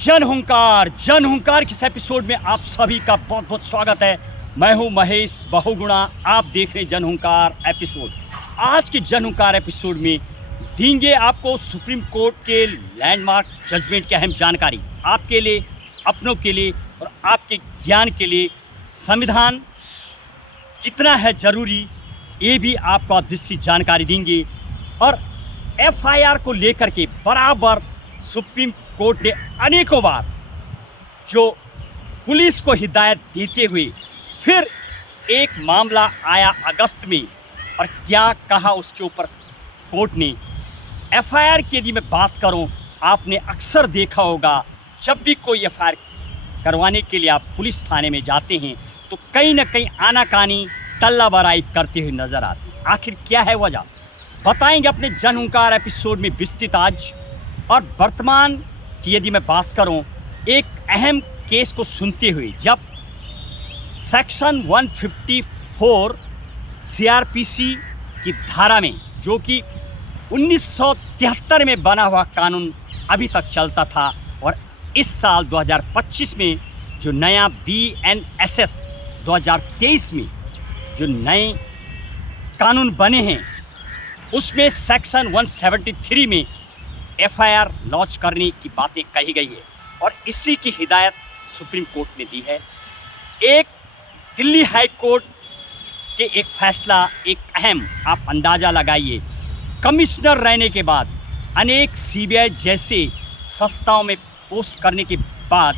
जन हुंकार के इस एपिसोड में आप सभी का बहुत बहुत स्वागत है। मैं हूं महेश बहुगुणा, आप देख रहे हैं जन हुंकार एपिसोड। आज के जन हुंकार एपिसोड में देंगे आपको सुप्रीम कोर्ट के लैंडमार्क जजमेंट की अहम जानकारी, आपके लिए, अपनों के लिए और आपके ज्ञान के लिए। संविधान कितना है ज़रूरी, ये भी आपको विस्तृत जानकारी देंगे। और एफआईआर को लेकर के बराबर सुप्रीम कोर्ट ने अनेकों बार जो पुलिस को हिदायत देते हुए फिर एक मामला आया अगस्त में, और क्या कहा उसके ऊपर कोर्ट ने। एफआईआर की यदि मैं बात करूं, आपने अक्सर देखा होगा जब भी कोई एफआईआर करवाने के लिए आप पुलिस थाने में जाते हैं तो कहीं ना कहीं आनाकानी टल्ला बराई करते हुए नजर आते हैं। आखिर क्या है वजह, बताएंगे अपने जन हुंकार एपिसोड में विस्तृत आज। और वर्तमान की यदि मैं बात करूं, एक अहम केस को सुनते हुए जब सेक्शन 154 सीआरपीसी की धारा में, जो कि 1973 में बना हुआ कानून अभी तक चलता था, और इस साल 2025 में जो नया बीएनएसएस 2023 में जो नए कानून बने हैं, उसमें सेक्शन 173 में एफआईआर लॉन्च करने की बातें कही गई है, और इसी की हिदायत सुप्रीम कोर्ट ने दी है। एक दिल्ली हाई कोर्ट के एक फैसला, एक अहम, आप अंदाज़ा लगाइए, कमिश्नर रहने के बाद अनेक सीबीआई जैसे संस्थाओं में पोस्ट करने के बाद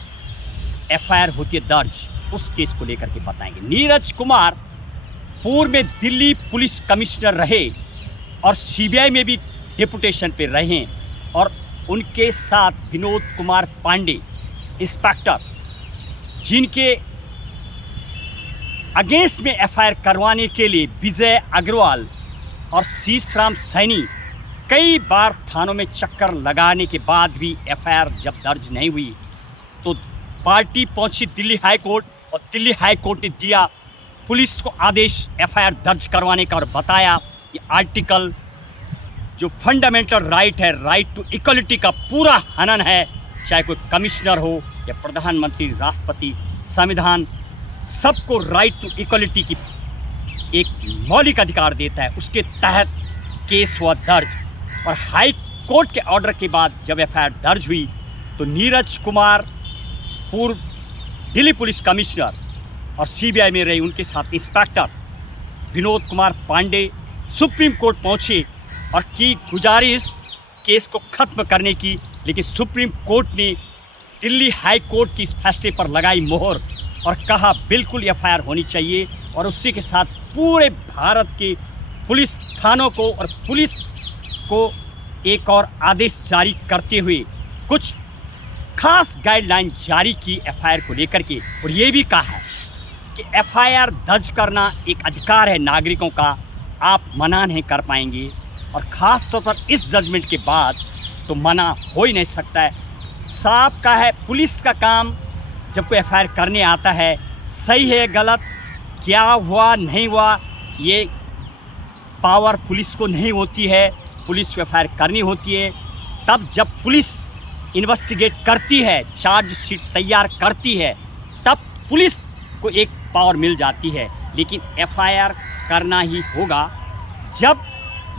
एफआईआर होती है दर्ज। उस केस को लेकर के बताएंगे। नीरज कुमार पूर्व में दिल्ली पुलिस कमिश्नर रहे और सीबीआई में भी डेपुटेशन पे रहे, और उनके साथ विनोद कुमार पांडे इंस्पेक्टर, जिनके अगेंस्ट में एफआईआर करवाने के लिए विजय अग्रवाल और शीशराम सैनी कई बार थानों में चक्कर लगाने के बाद भी एफआईआर जब दर्ज नहीं हुई तो पार्टी पहुंची दिल्ली हाई कोर्ट, और दिल्ली हाई कोर्ट ने दिया पुलिस को आदेश एफआईआर दर्ज करवाने का, और बताया ये आर्टिकल जो फंडामेंटल राइट है, राइट टू इक्वलिटी का पूरा हनन है। चाहे कोई कमिश्नर हो या प्रधानमंत्री, राष्ट्रपति, संविधान सबको राइट टू इक्वलिटी की एक मौलिक अधिकार देता है। उसके तहत केस हुआ दर्ज, और हाई कोर्ट के ऑर्डर के बाद जब एफआईआर दर्ज हुई तो नीरज कुमार पूर्व दिल्ली पुलिस कमिश्नर और सीबीआई में रहे, उनके साथ inspector Vinod Kumar Pandey supreme court पहुंचे और की गुजारिश केस को ख़त्म करने की, लेकिन सुप्रीम कोर्ट ने दिल्ली हाई कोर्ट की इस फैसले पर लगाई मोहर और कहा बिल्कुल एफआईआर होनी चाहिए। और उसी के साथ पूरे भारत के पुलिस थानों को और पुलिस को एक और आदेश जारी करते हुए कुछ खास गाइडलाइन जारी की एफआईआर को लेकर के, और ये भी कहा है कि एफआईआर दर्ज करना एक अधिकार है नागरिकों का, आप मना नहीं कर पाएंगे। और ख़ास तौर पर इस जजमेंट के बाद तो मना हो ही नहीं सकता है। साफ का है, पुलिस का काम जब कोई एफआईआर करने आता है, सही है गलत, क्या हुआ नहीं हुआ, ये पावर पुलिस को नहीं होती है। पुलिस को एफआईआर करनी होती है तब जब पुलिस इन्वेस्टिगेट करती है, चार्जशीट तैयार करती है, तब पुलिस को एक पावर मिल जाती है। लेकिन एफआईआर करना ही होगा जब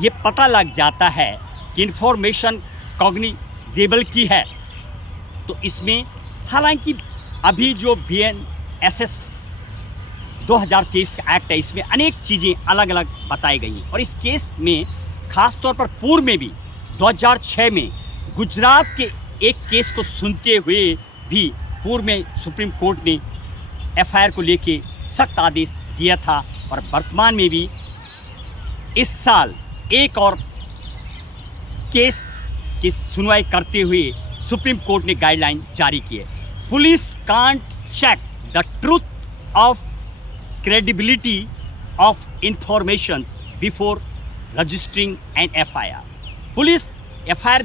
ये पता लग जाता है कि इन्फॉर्मेशन कॉग्निजेबल की है। तो इसमें हालांकि अभी जो बीएनएसएस 2023 का एक्ट है, इसमें अनेक चीज़ें अलग अलग बताई गई हैं, और इस केस में ख़ास तौर पर पूर्व में भी 2006 में गुजरात के एक केस को सुनते हुए भी पूर्व में सुप्रीम कोर्ट ने एफआईआर को लेके सख्त आदेश दिया था, और वर्तमान में भी इस साल एक और केस की सुनवाई करते हुए सुप्रीम कोर्ट ने गाइडलाइन जारी की है। Police can't check the truth of credibility of informations before registering an FIR. Police FIR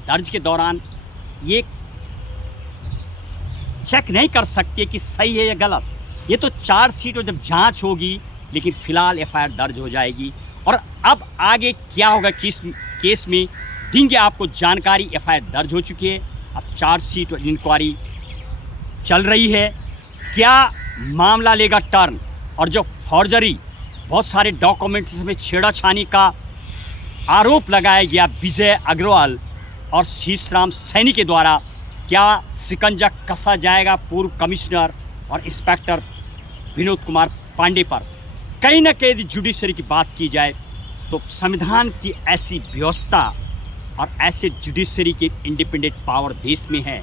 दर्ज के दौरान ये चेक नहीं कर सकती कि सही है या गलत। ये तो चार्जशीट और जब जांच होगी, लेकिन फ़िलहाल एफआईआर दर्ज हो जाएगी। और अब आगे क्या होगा केस में देंगे आपको जानकारी। एफआईआर दर्ज हो चुकी है, अब चार्जशीट और इंक्वायरी चल रही है। क्या मामला लेगा टर्न, और जो फॉर्जरी, बहुत सारे डॉक्यूमेंट्स में छेड़छानी का आरोप लगाया गया विजय अग्रवाल और शीशराम सैनी के द्वारा, क्या शिकंजा कसा जाएगा पूर्व कमिश्नर और इंस्पेक्टर विनोद कुमार पांडे पर? कहीं ना कहीं जुडिशरी की बात की जाए तो संविधान की ऐसी व्यवस्था और ऐसे जुडिशरी के इंडिपेंडेंट पावर देश में है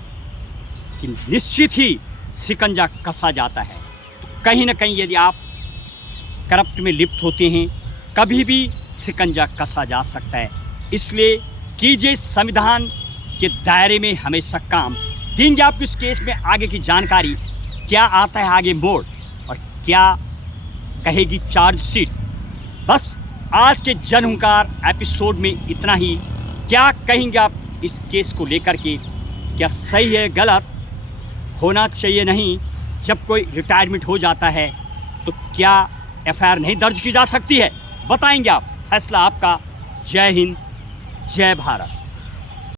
कि निश्चित ही शिकंजा कसा जाता है। तो कहीं ना कहीं यदि आप करप्ट में लिप्त होते हैं, कभी भी शिकंजा कसा जा सकता है। इसलिए कीजिए संविधान के दायरे में हमेशा काम। देंगे आपको इस केस में आगे की जानकारी, क्या आता है आगे मोड़ और क्या कहेगी चार्जशीट। बस आज के जनहुंकार एपिसोड में इतना ही। क्या कहेंगे आप इस केस को लेकर के, क्या सही है गलत, होना चाहिए नहीं? जब कोई रिटायरमेंट हो जाता है तो क्या एफआईआर नहीं दर्ज की जा सकती है? बताएंगे आप, फैसला आपका। जय हिंद, जय भारत।